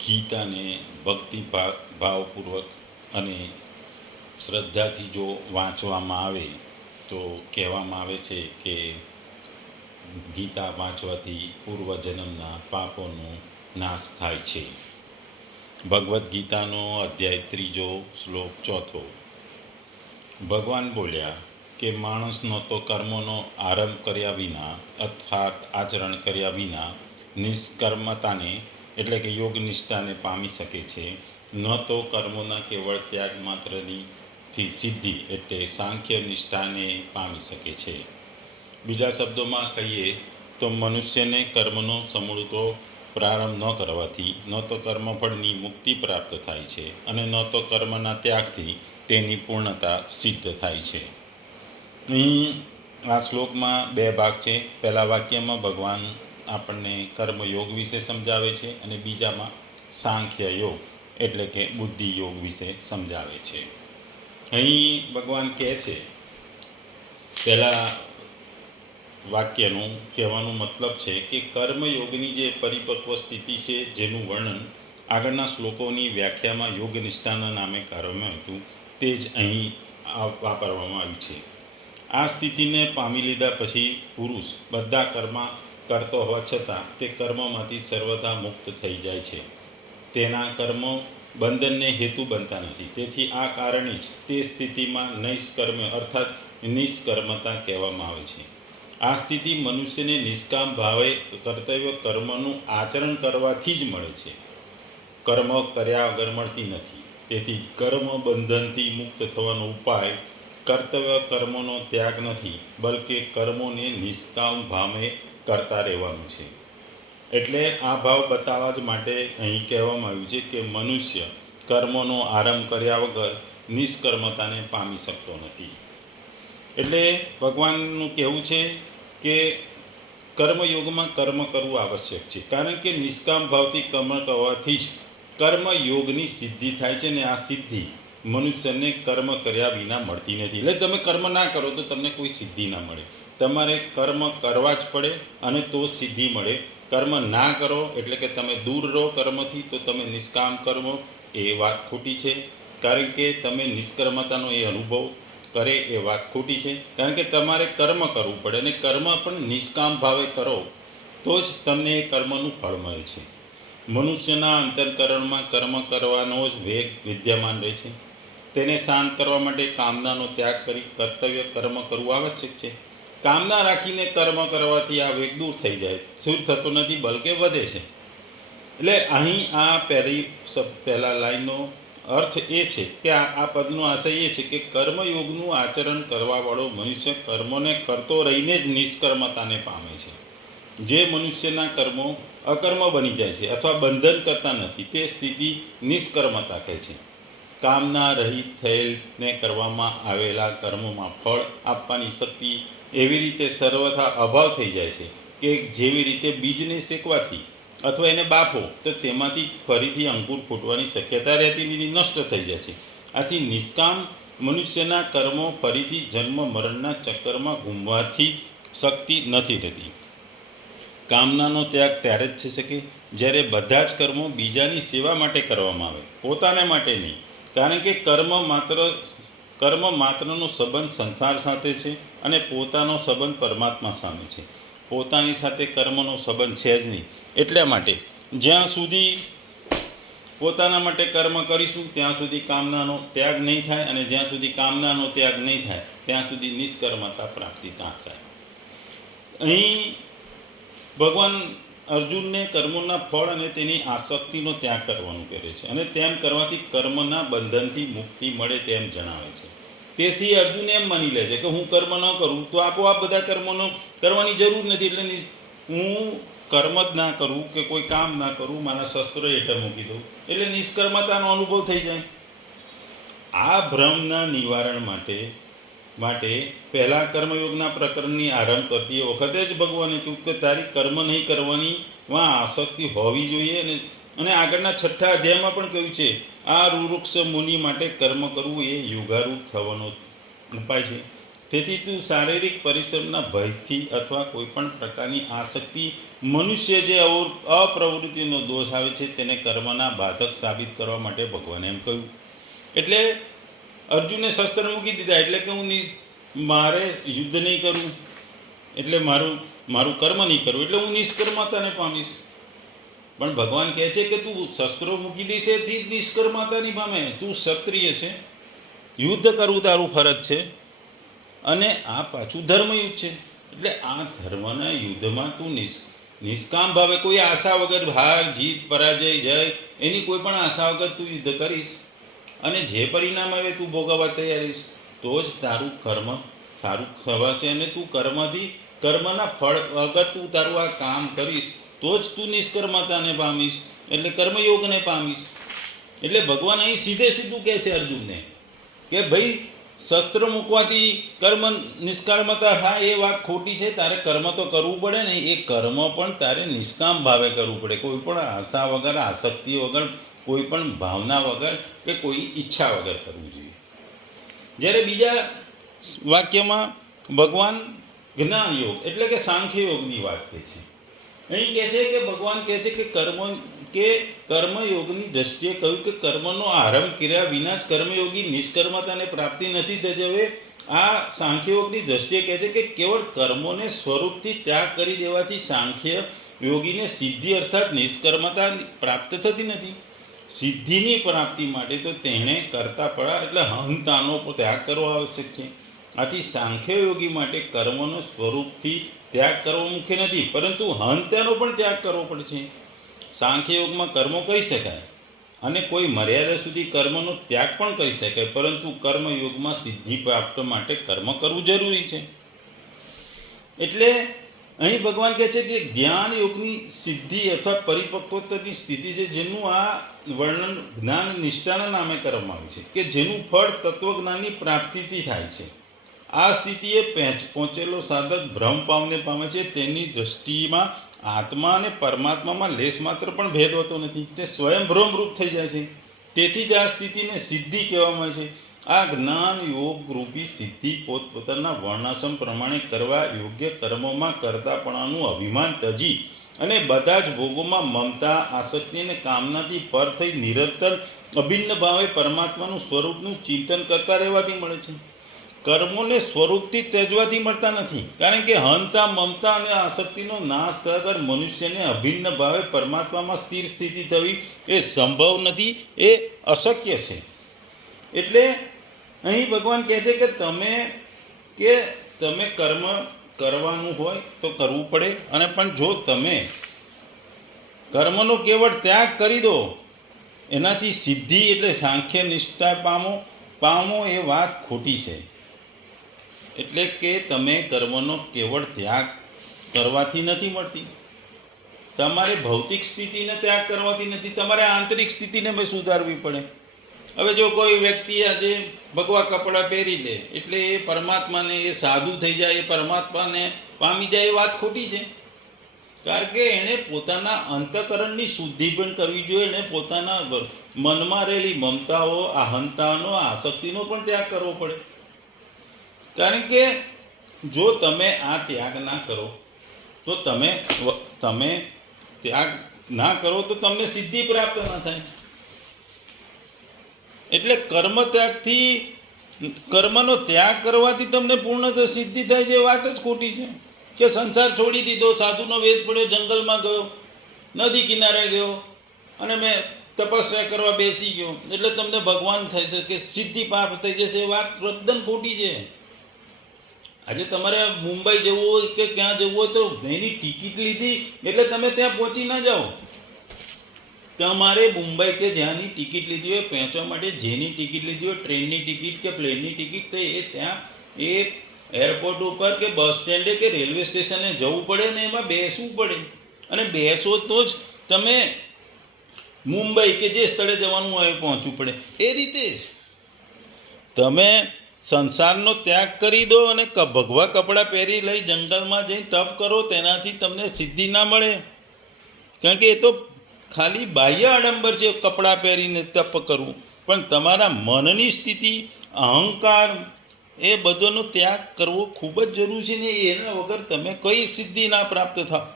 ગીતાને ભાવપૂર્વક અને શ્રદ્ધાથી જો વાંચવામાં આવે તો કહેવામાં આવે છે કે ગીતા વાંચવાથી પૂર્વજન્મના પાપોનો નાશ થાય છે. ભગવદ્ ગીતાનો અધ્યાય 3 શ્લોક 4. ભગવાન બોલ્યા કે માણસ ન તો કર્મોનો આરંભ કર્યા વિના અર્થાત આચરણ કર્યા વિના નિષ્કર્મતાને એટલે કે યોગ નિષ્ઠાને પામી શકે છે, ન તો કર્મોના કેવળ ત્યાગ માત્રની સિદ્ધિ એટલે સાંખ્ય નિષ્ઠાને પામી શકે છે. બીજા શબ્દોમાં કહીએ તો મનુષ્યને કર્મનો સમૂળકો પ્રારંભ ન કરવાથી ન તો કર્મફળની મુક્તિ પ્રાપ્ત થાય છે અને ન તો કર્મના ત્યાગથી તેની પૂર્ણતા સિદ્ધ થાય છે. અહીં આ શ્લોકમાં 2 ભાગ છે. પહેલા વાક્યમાં ભગવાન આપણને કર્મયોગ વિશે સમજાવે છે અને બીજામાં સાંખ્ય યોગ એટલે કે બુદ્ધિ યોગ વિશે સમજાવે છે. અહીં ભગવાન કહે છે, પહેલા વાક્યનું કહેવાનો મતલબ છે કે કર્મયોગની જે પરિપક્વ સ્થિતિ છે જેનું વર્ણન આગળના શ્લોકોની વ્યાખ્યામાં યોગ નિષ્ઠાના નામે કરવામાં હતું તે જ અહીં વાપરવામાં આવ્યું છે. આ સ્થિતિને પામી લીધા પછી પુરુષ બધા કર્મ કરતો હોવા છતાં તે કર્મમાંથી સર્વથા મુક્ત થઈ જાય છે. તેના કર્મો બંધનને હેતુ બનતા નથી. તેથી આ કારણે જ તે સ્થિતિમાં નૈષ્કર્મ અર્થાત નિષ્કર્મતા કહેવામાં આવે છે. આ સ્થિતિ મનુષ્યને નિષ્કામ ભાવે કર્તવ્ય કર્મનું આચરણ કરવાથી જ મળે છે. કર્મ કર્યા વગર મળતી નથી. તેથી કર્મ બંધનથી મુક્ત થવાનો ઉપાય કર્તવ્ય કર્મોનો ત્યાગ નથી, બલકે કર્મોને નિષ્કામ ભાવે કરતા રહેવાનું છે. એટલે આ ભાવ બતાવવા જ માટે અહીં કહેવામાં આવ્યું છે કે મનુષ્ય કર્મોનો આરંભ કર્યા વગર નિષ્કર્મતાને પામી શકતો નથી. એટલે ભગવાનનું કહેવું છે કે કર્મયોગમાં કર્મ કરવું આવશ્યક છે, કારણ કે નિષ્કામ ભાવથી કર્મ કરવાથી જ કર્મયોગની સિદ્ધિ થાય છે ને આ સિદ્ધિ મનુષ્યને કર્મ કર્યા વિના મળતી નથી. એટલે તમે કર્મ ના કરો તો તમને કોઈ સિદ્ધિ ના મળે. તમારે કર્મ કરવા જ પડે અને તો સિદ્ધિ મળે. કર્મ ના કરો એટલે કે તમે દૂર રહો કર્મથી તો તમે નિષ્કામ કર્મો એ વાત ખોટી છે, કારણ કે તમે નિષ્કર્મતાનો એ અનુભવ કરે એ વાત ખોટી છે. કારણ કે તમારે કર્મ કરવું પડે અને કર્મ પણ નિષ્કામ ભાવે કરો તો જ તમને એ કર્મનું ફળ મળે છે. મનુષ્યના અંતઃકરણમાં કર્મ કરવાનો જ વેગ વિદ્યમાન રહે છે. તેને શાંત કરવા માટે કામનાનો ત્યાગ કરી કર્તવ્ય કર્મ કરવું આવશ્યક છે. કામના રાખીને કર્મ કરવાથી આ વેગ દૂર થઈ જાય, દૂર થતો નથી બલકે વધે છે. એટલે અહીં આ પહેલા લાઈનનો અર્થ એ છે કે આ પદનો આશય એ છે કે કર્મયોગનું આચરણ કરવાવાળો મનુષ્ય કર્મોને કરતો રહીને જ નિષ્કર્મતાને પામે છે. જે મનુષ્યના કર્મો અકર્મ બની જાય છે અથવા બંધન કરતા નથી તે સ્થિતિ નિષ્કર્મતા કહે છે. કામના રહિત થયેલને કરવામાં આવેલા કર્મોમાં ફળ આપવાની શક્તિ એવી રીતે સર્વથા અભાવ થઈ જાય છે કે જેવી રીતે બીજને શેકવાથી અથવા એને બાફો તો તેમાંથી ફરીથી અંકુર ફૂટવાની શક્યતા રહેતી નથી, નષ્ટ થઈ જાય છે. આથી નિષ્કામ મનુષ્યના કર્મો ફરીથી જન્મ મરણના ચક્કરમાં ઘૂમવાથી શક્તિ નથી રહેતી. કામનાનો ત્યાગ ત્યારે જ થઈ શકે જ્યારે બધા જ કર્મો બીજાની સેવા માટે કરવામાં આવે, પોતાને માટે નહીં. કારણ કે કર્મ માત્રનો સંબંધ સંસાર સાથે છે અને પોતાનો સંબંધ પરમાત્મા સામે છે. પોતાની સાથે કર્મનો સંબંધ છે જ નહીં. એટલા માટે જ્યાં સુધી પોતાના માટે કર્મ કરીશું ત્યાં સુધી કામનાનો ત્યાગ નહીં થાય, અને જ્યાં સુધી કામનાનો ત્યાગ નહીં થાય ત્યાં સુધી નિષ્કર્મતા પ્રાપ્તિ ના થાય. અહીં ભગવાન અર્જુનને કર્મોના ફળ અને તેની આસક્તિનો ત્યાગ કરવાનું કહે છે અને તેમ કરવાથી કર્મના બંધનથી મુક્તિ મળે તેમ જણાવે છે. તેથી અર્જુન એમ માની લે છે કે હું કર્મ ન કરું તો આપોઆપ બધા કર્મોનો કરવાની જરૂર નથી, એટલે હું કર્મ જ ના કરું કે કોઈ કામ ના કરું, મારા શસ્ત્રો હેઠળ મૂકી દઉં એટલે નિષ્કર્મતાનો અનુભવ થઈ જાય. આ ભ્રમના નિવારણ માટે પહેલાં કર્મયોગના પ્રકરણની આરંભ કરતી વખતે જ ભગવાને કહ્યું કે તારી કર્મ નહીં કરવાની આસક્તિ હોવી જોઈએ. અને આગળના 6થા અધ્યાયમાં પણ કહ્યું છે આ રૂરુક્ષ મુનિ માટે કર્મ કરવું એ યોગારૂઢ થવાનો ઉપાય છે. તેથી તું શારીરિક પરિશ્રમના ભયથી અથવા કોઈ પણ પ્રકારની આસક્તિ મનુષ્ય જે અપ્રવૃત્તિનો દોષ આવે છે તેને કર્મના બાધક સાબિત કરવા માટે ભગવાને એમ કહ્યું. એટલે અર્જુને શસ્ત્ર મૂકી દીધા એટલે કે મારે યુદ્ધ નહીં કરવું, એટલે મારું કર્મ નહીં કરવું, એટલે હું નિષ્કર્મતાને પામીશ. પણ ભગવાન કહે છે કે તું શસ્ત્રો મૂકી દઈશ એથી નિષ્કર્મતા નહીં પામે. તું ક્ષત્રિય છે, યુદ્ધ કરવું તારું ફરજ છે, અને આ પાછું ધર્મયુદ્ધ છે. એટલે આ ધર્મના યુદ્ધમાં તું નિષ્કામ ભાવે કોઈ આશા વગર હાર જીત પરાજય જય એની કોઈ પણ આશા વગર તું યુદ્ધ કરીશ અને જે પરિણામ આવે તું ભોગવવા તૈયાર રહીશ તો જ તારું કર્મ સારું થવાશે. અને તું કર્મના ફળ વગર તું તારું આ કામ કરીશ તો જ તું નિષ્કર્મતાને પામીશ, એટલે કર્મયોગને પામીશ. એટલે ભગવાન અહીં સીધું કહે છે અર્જુનને કે ભાઈ શસ્ત્ર મૂકવાથી નિષ્કર્મતા થાય એ વાત ખોટી છે. તારે કર્મ તો કરવું પડે ને, એ કર્મ પણ તારે નિષ્કામ ભાવે કરવું પડે, કોઈ પણ આશા વગર, આસક્તિ વગર, કોઈ પણ ભાવના વગર કે કોઈ ઈચ્છા વગર કરવું જોઈએ. જ્યારે બીજા વાક્યમાં ભગવાન જ્ઞાન યોગ એટલે કે સાંખ્ય યોગની વાત કહે છે. અહીં કહે છે કે ભગવાન કહે છે કે કર્મયોગની દ્રષ્ટિએ કહ્યું કે કર્મનો આરંભ કર્યા વિના જ કર્મયોગી નિષ્કર્મતાને પ્રાપ્તિ નથી થઈ. હવે આ સાંખ્યયોગની દ્રષ્ટિએ કહે છે કે કેવળ કર્મોને સ્વરૂપથી ત્યાગ કરી દેવાથી સાંખ્ય યોગીને સિદ્ધિ અર્થાત નિષ્કર્મતા પ્રાપ્ત થતી નથી. સિદ્ધિની પ્રાપ્તિ માટે તો તેણે કર્તાપણા એટલે હંતાનો ત્યાગ કરવો આવશ્યક છે. આથી સાંખ્યયોગી માટે કર્મનો સ્વરૂપથી ત્યાગ કરવો મુખ્ય નથી, પરંતુ હંતાનો પણ ત્યાગ કરવો પડે છે. સાંખ્યયોગમાં કર્મો કરી શકાય અને કોઈ મર્યાદા સુધી કર્મનો ત્યાગ પણ કરી શકાય, પરંતુ કર્મયોગમાં સિદ્ધિ પ્રાપ્ત માટે કર્મ કરવું જરૂરી છે. એટલે અહીં ભગવાન કહે છે કે જ્ઞાન યોગની સિદ્ધિ અથવા પરિપક્વતાની સ્થિતિ છે જેનું આ વર્ણન જ્ઞાન નિષ્ઠાના નામે કરવામાં આવ્યું છે, કે જેનું ફળ તત્વજ્ઞાનની પ્રાપ્તિથી થાય છે. આ સ્થિતિએ પહોંચેલો સાધક ભ્રમ પામે છે. તેની દ્રષ્ટિમાં આત્મા અને પરમાત્મામાં લેશ માત્ર પણ ભેદ હોતો નથી, તે સ્વયં ભ્રમરૂપ થઈ જાય છે. તેથી જ આ સ્થિતિને સિદ્ધિ કહેવામાં આવે છે. આ જ્ઞાન યોગ રૂપી સિદ્ધિ પોતપોતાના વર્ણાશ્રમ પ્રમાણે કરવા યોગ્ય કર્મોમાં કરતાપણાનું અભિમાન તજી અને બધા જ ભોગોમાં મમતા, આસક્તિ અને કામનાથી પર થઈ નિરંતર અભિન્ન ભાવે પરમાત્માનું સ્વરૂપનું ચિંતન કરતા રહેવાથી મળે છે. કર્મોને સ્વરૂપથી ત્યજવાથી મળતા નથી, કારણ કે હંતા, મમતા અને આસક્તિનો નાશ થયા વગર મનુષ્યને અભિન્ન ભાવે પરમાત્મામાં સ્થિર સ્થિતિ થવી એ સંભવ નથી, એ અશક્ય છે. એટલે અહીં ભગવાન કહે છે કે તમે કર્મ કરવાનું હોય તો કરવું પડે, અને પણ જો તમે કર્મનો કેવળ ત્યાગ કરી દો એનાથી સિદ્ધિ એટલે સાંખ્ય નિષ્ઠા પામો એ વાત ખોટી છે. એટલે કે તમે કર્મનો કેવળ ત્યાગ કરવાથી નથી મળતી, તમારે ભૌતિક સ્થિતિને ત્યાગ કરવાથી નથી, તમારે આંતરિક સ્થિતિને મેં સુધારવી પડે. હવે જો કોઈ વ્યક્તિ આજે ભગવા કપડાં પહેરી લે એટલે એ પરમાત્માને, એ સાધુ થઈ જાય, એ પરમાત્માને પામી જાય, એ વાત ખોટી છે. કારણ કે એણે પોતાના અંતઃકરણની શુદ્ધિ પણ કરવી જોઈએ, એણે પોતાના મનમાં રહેલી મમતાઓ, અહંતાનો, આસક્તિનો પણ ત્યાગ કરવો પડે. કારણ કે જો તમે આ ત્યાગ ના કરો તો તમે ત્યાગ ના કરો તો તમને સિદ્ધિ પ્રાપ્ત ના થાય. એટલે કર્મનો ત્યાગ કરવાથી તમને પૂર્ણતઃ સિદ્ધિ થાય છે, વાત જ ખોટી છે. કે સંસાર છોડી દીધો, સાધુનો વેશ પડ્યો, જંગલમાં ગયો, નદી કિનારે ગયો અને મેં તપસ્યા કરવા બેસી ગયો એટલે તમને ભગવાન થઈ શકે, સિદ્ધિ પ્રાપ્ત થઈ જશે, એ વાત તદ્દન ખોટી છે. આજે તમારે મુંબઈ જવું હોય કે ક્યાં જવું હોય તો એની ટિકિટ લીધી એટલે તમે ત્યાં પહોંચી ના જાઓ. તમારે મુંબઈ કે જ્યાંની ટિકિટ લીધી હોય પહોંચવા માટે, જેની ટિકિટ લીધી હોય, ટ્રેનની ટિકિટ કે પ્લેનની ટિકિટ, તો એ ત્યાં એ એરપોર્ટ ઉપર કે બસ સ્ટેન્ડે કે રેલવે સ્ટેશને જવું પડે ને એમાં બેસવું પડે. અને બેસો તો જ તમે મુંબઈ કે જે સ્થળે જવાનું હોય પહોંચવું પડે. એ રીતે જ તમે સંસારનો ત્યાગ કરી દો અને ભગવા કપડાં પહેરી લઈ જંગલમાં જઈ તપ કરો, તેનાથી તમને સિદ્ધિ ના મળે. કારણ કે એ તો ખાલી બાહ્ય આડંબર છે કપડાં પહેરીને તપ કરવું, પણ તમારા મનની સ્થિતિ, અહંકાર, એ બધોનો ત્યાગ કરવો ખૂબ જ જરૂરી છે ને. એના વગર તમે કઈ સિદ્ધિ ના પ્રાપ્ત થાવ.